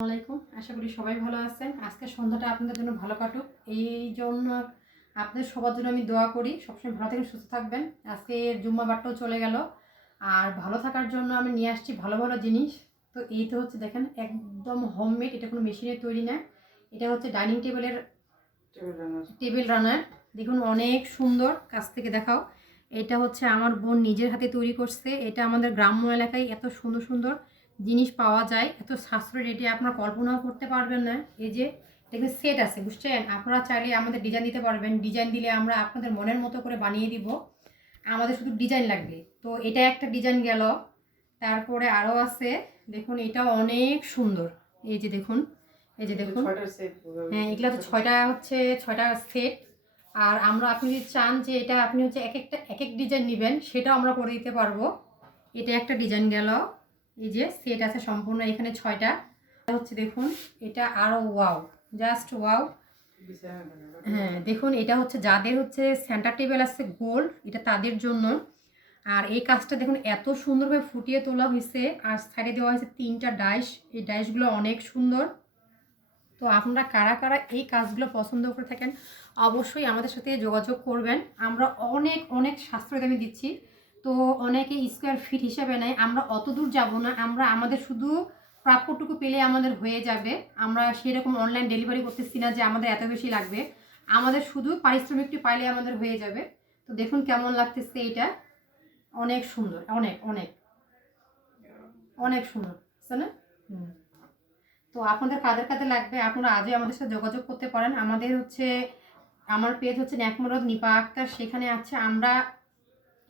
আসসালামাইকুম, আশা করি সবাই ভালো আছেন। আজকে সন্ধ্যাটা আপনাদের জন্য ভালো কাটুক, এই জন্য আপনাদের সবার জন্য আমি দোয়া করি সবসময় ভালো থাকেন, সুস্থ থাকবেন। আজকে জুম্মা বারটাও চলে গেল, আর ভালো থাকার জন্য আমি নিয়ে আসছি ভালো ভালো জিনিস। তো এই তো হচ্ছে দেখেন একদম হোমমেড, এটা কোনো মেশিনে তৈরি না, এটা হচ্ছে ডাইনিং টেবিল রানার। দেখুন অনেক সুন্দর, কাছ থেকে দেখাও। এটা হচ্ছে আমার বোন নিজের হাতে তৈরি করছে। এটা আমাদের গ্রাম্য এলাকায় এত সুন্দর সুন্দর জিনিস পাওয়া যায়, এত সাশ্রয় রেটে আপনারা কল্পনাও করতে পারবেন না। এই যে দেখবেন সেট আছে, বুঝছেন? আপনারা চাইলে আমাদের ডিজাইন দিতে পারবেন, ডিজাইন দিলে আমরা আপনাদের মনের মতো করে বানিয়ে দিব। আমাদের শুধু ডিজাইন লাগবে। তো এটা একটা ডিজাইন গেল, তারপরে আরও আছে। দেখুন এটাও অনেক সুন্দর। এই যে দেখুন, এই যে দেখুন, হ্যাঁ এগুলো তো ছয়টা সেট। আর আপনি যদি চান যে এটা আপনি হচ্ছে এক এক ডিজাইন নেবেন, সেটাও আমরা করে দিতে পারবো। এটা একটা ডিজাইন গেল, এই যে সেট আছে সম্পূর্ণ, এখানে 6টা হচ্ছে। দেখুন এটা আরও ওয়াও, জাস্ট ওয়াও। হ্যাঁ দেখুন, এটা হচ্ছে যাদের হচ্ছে সেন্টার টেবিল আছে গোল, এটা তাদের জন্য। আর এই কাজটা দেখুন এত সুন্দরভাবে ফুটিয়ে তোলা হয়েছে, আর সাইডে দেওয়া হয়েছে 3টা ডাইস। এই ডাইসগুলো অনেক সুন্দর। তো আপনারা কারা কারা এই কাজগুলো পছন্দ করে থাকেন অবশ্যই আমাদের সাথে যোগাযোগ করবেন। আমরা অনেক অনেক সাশ্রয় দামে দিচ্ছি। তো অনেকে স্কোয়ার ফিট হিসাবে নেয়, আমরা অত দূর যাব না। আমরা আমাদের শুধু প্রাপ্যটুকু পেলে আমাদের হয়ে যাবে। আমরা সেরকম অনলাইন ডেলিভারি করতেছি না যে আমাদের এত বেশি লাগবে। আমাদের শুধু পারিশ্রমিকটি পাইলে আমাদের হয়ে যাবে। তো দেখুন কেমন লাগতেছে, এটা অনেক সুন্দর, অনেক অনেক অনেক সুন্দর, তাই না? তো আপনাদের কাদের কাদের লাগবে আপনারা আজই আমাদের সাথে যোগাযোগ করতে পারেন। আমার পেজ হচ্ছে ন্যাকমরদ নিপা আক্তার, সেখানে আছে। আমরা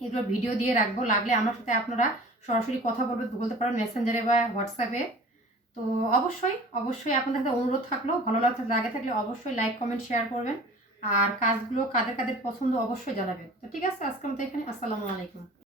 এগুলো ভিডিও দিয়ে রাখবো, লাগলে আমার সাথে আপনারা সরাসরি কথা বলতে পারেন মেসেঞ্জারে বা হোয়াটসঅ্যাপে। তো অবশ্যই অবশ্যই আপনাদের সাথে অনুরোধ থাকলো, ভালো লাগে থাকলে অবশ্যই লাইক কমেন্ট শেয়ার করবেন। আর কাজগুলো কাদের কাদের পছন্দ অবশ্যই জানাবেন। তো ঠিক আছে, আজকে মতো এখানে। আসসালামু আলাইকুম।